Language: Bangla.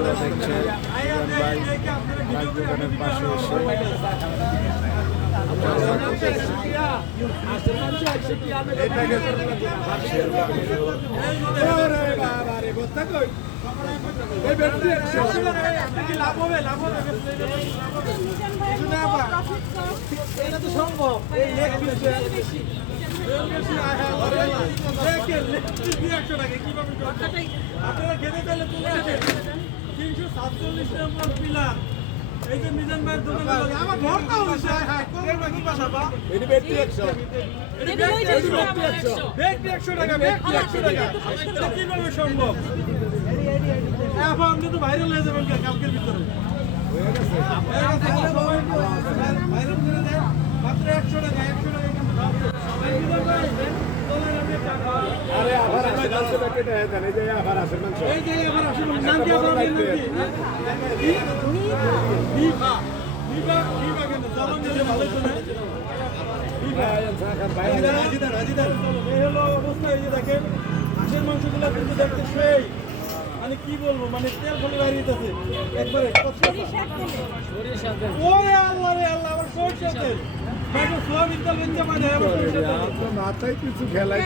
বন্ধুরা দেখছেন ভাই ডাক দোকানের পাশে এসে সম্ভব আপনারা খেতে পেলে 347 নম্বর পিলার এই যে মিজান ভাইয়ের দোকানে আমার ভরটা হইছে কি বাসাবা এটি বেটি 100 এটি বেটি 100 টাকা বেটি 100 টাকা এটা কিভাবে সম্ভব এখন আপনি তো ভাইরাল হয়ে যাবেন কালকের ভিতরে হয়ে গেছে ভাইরাল করে দেন মাত্র 100 টাকা 100 টাকা মিজান ভাই আরে আবার আসে মাংস প্যাকেটে দেন এই যে আবার আসে মাংস এই যে আবার আসে মাংস নাম কি আপনার নাম কি বিভা বিভা বিভা কেন চালন দিলে ভালো চলে বিভা রাজিদার এই হলো অবস্থা এই যে দেখেন হাঁসের মাংসগুলো কিন্তু দেখতে সেই মানে কি বলবো মানে তেল খালি বাইরেছে একবারে ওরে আল্লাহ রে আল্লাহ আমার সরষের তেল মাথায় কিছু খেলাই